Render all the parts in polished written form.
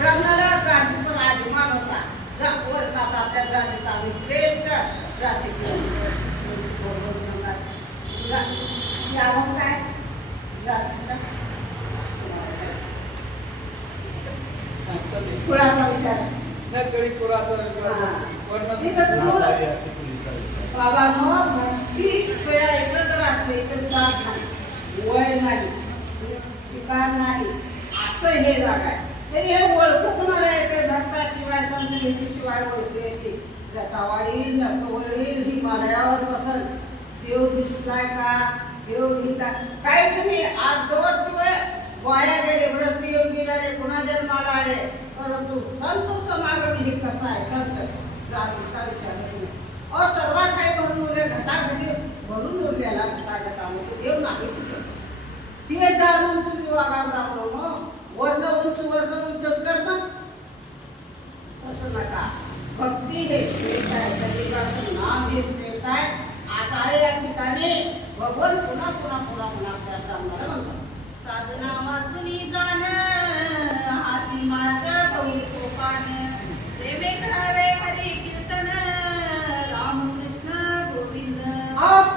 ब्राह्मणाला जातीचा अभिमान होता. वरतात आपल्या जातीचा आम्ही श्रेष्ठ जातीचे यावं काय जातीचा कुळाचा विचार बाबा ती वेळा एकत्र असते एकत्र जात नाही वय नाही ठिकाण नाही असं हे जागा आहे. तरी हे ओळखू कुणाला येते भक्ताशिवाय संतशिवाय ओळखू येते. रथावाढील नफवरील हिमालयावर बसल देव दिसलाय का देव दिसला काय तुम्ही आज दोन दिवस वाया गेले व्रत येऊन गेले पुन्हा जन्माला आले परंतु संत समागम हे कसं आहे संत जातीचा विचार नाही. सर्वात काही भरून उरले घटाघटी भरून उरलेला घटाघटामध्ये देव नाही तिथे जाणून तुम्ही वागावं लागलो मग वर्ण उंच करणं तसं नका. भक्ती हे श्रेष्ठ आहे शरीराचं नाम हे श्रेष्ठ आहे. आता आहे या ठिकाणी भगवान पुन्हा पुन्हा पुन्हा पुन्हा आपल्या सांगणारा म्हणतात साधना वाचूनी जाण हासी मार्ग गौरी सोपान प्रेमे करावे हरी कीर्तन रामकृष्ण गोविंद.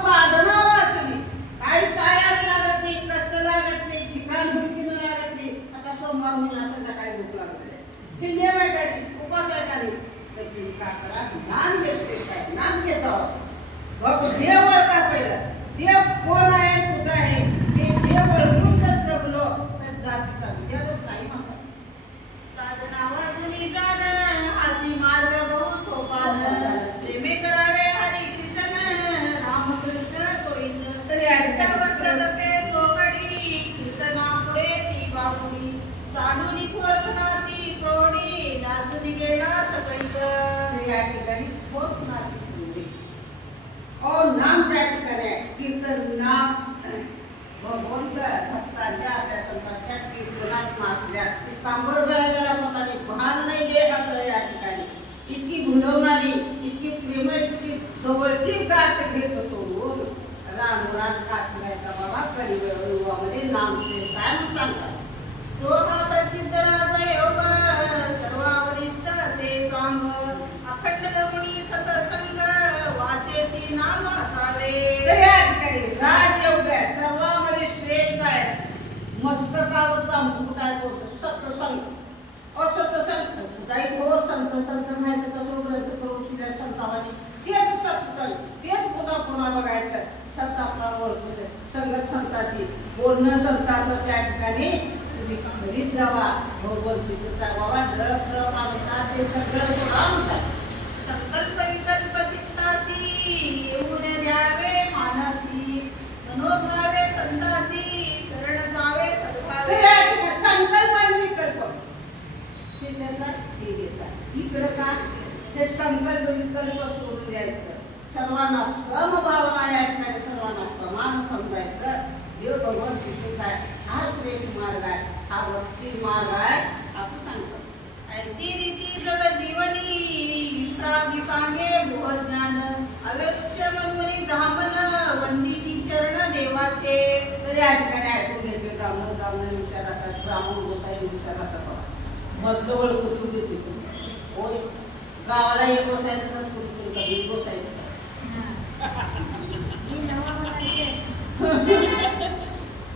साधना वाचली काही काय लागत नाही कष्ट लागत नाही ठिकाण भुटकीनं लागत नाही. आता सोमवार महिना संध्याकाळी भूक लागत नाही हे नेम आहे का नाही उपास आहे का नाही तर तुम्ही काय करा ज्ञान घेतले काय ज्ञान घेत देव ओळखा पहिलं देव कोण आहे कुठं आहे ते देव ओळखून जर जगलो तर जातीचा विचारच नाही म्हणतात. साधना वाचूनी जाण हासी मार्ग बहु सोपान प्रेमे करावे हरी कीर्तन रामकृष्ण गोविंद. तरी जपे सोगडी कीर्तना पुढे ती बापुडी साडूनी खोलनाती प्रौढी लाजूनी गेला सगळी या ठिकाणी खूप नाती और नाम त्या ठिकाणी कीर्तन नाम भगवंत भक्तांच्या आपल्या संतांच्या कीर्तनात मागल्या सांबर गळ्याला पोताने भान नाही घे असं या ठिकाणी इतकी भुलवणारी इतकी प्रेमळ इतकी जवळची गाठ घेत सोडून रामराज काठीचा बाबा कलियुगामध्ये नाम श्रेष्ठ आहे म्हणून सांगतात. तो हा प्रसिद्ध राज योग सर्वावरिष्ठ असे सांग अखंड दमुनी सतसंग वाचेसी नाम असावे. तर या ठिकाणी राजयोग आहे सर्वांमध्ये श्रेष्ठ आहे. मस्तकावरचा मुकुट आहे तो सत्संग असत्संग काही हो संत माहिती कसं ग्रंथ करून तिला संतावानी तेच सत्संग तेच पुन्हा पुन्हा बघायचं संत आपल्याला ओळखून संगत संताची बोलणं संताचं त्या ठिकाणी तुम्ही घरीच जावा भगवंतीचं बाबा जर माणूस ते सगळं पुन्हा म्हणतात. संकल्प विकल्प चित्तासी येऊन द्यावे मानसी मनोभावे संतासी शरण जावे सद्भावे. संकल्प आणि विकल्प ते देतात ते देतात इकडं का ते संकल्प विकल्प सोडून द्यायचं सर्वांना समभावना या ठिकाणी सर्वांना समान समजायचं. देव भगवान शिकवत आहे हा श्रेष्ठ मार्ग आहे हा भक्ती मार्ग आहे असं सांगतात. ऐसी रीती जग जीवनी प्रागी सांगे ज्ञान अवश्य मनमुनी ब्राह्मण वंदिती चरण देवाचे. तर या ठिकाणी ऐकून घेते ब्राह्मण विचारातात ब्राह्मण गोसाई विचारातात मधलं ओळखू तू देते होय गावाला एक गोसायचं तर गोसायचं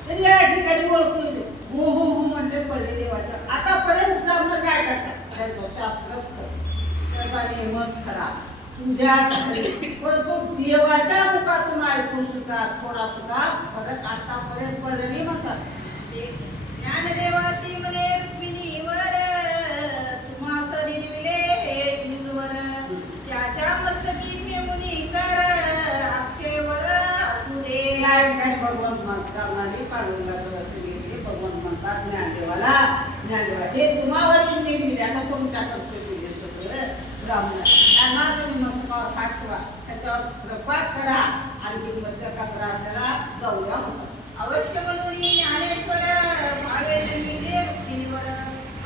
तरी या ठिकाणी ओळखू येते हो हो हो म्हणजे पडले देवाचं. आतापर्यंत ब्राह्मण काय करतात त्यांचं शास्त्र त्याचा नियमच खरा तुझ्या परंतु देवाच्या मुखातून ऐकून सुद्धा थोडा सुद्धा फरक आतापर्यंत पडले नाही म्हणतात. ज्ञानदेवासी मने रुक्मिणीवर तुम्हा शरीरविले हे जिजवर त्याच्या मस्तकी मेमुनी कर अक्षयवर असुरे. या ठिकाणी भगवंत म्हणतात पांडुरंगाचं असुरे भगवंत म्हणतात ज्ञानदेवाला ज्ञानदेवा हे तुम्हावरील नेहमी आता तुमच्या ब्राह्मण त्यांना तुम्ही मस्तकावर हात ठेवा त्याच्यावर कृपा करा आणि मस्तका करा त्याला जाऊया म्हणतात. अवश्य म्हणून ज्ञानेश्वर भावे रुक्मिणीवर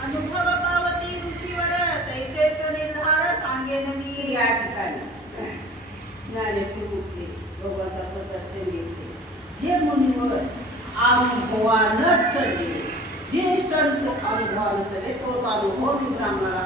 अनुभव पावती ऋषीवर तैसेच निर्धार सांगेन मी. या ठिकाणी ज्ञानेश्वर उठले भगवंताचं दर्शन घेतले जे मुनीवर अनुभवानं चढले जे संत अनुभवानं चढले तो अनुभव मी ब्राह्मणाला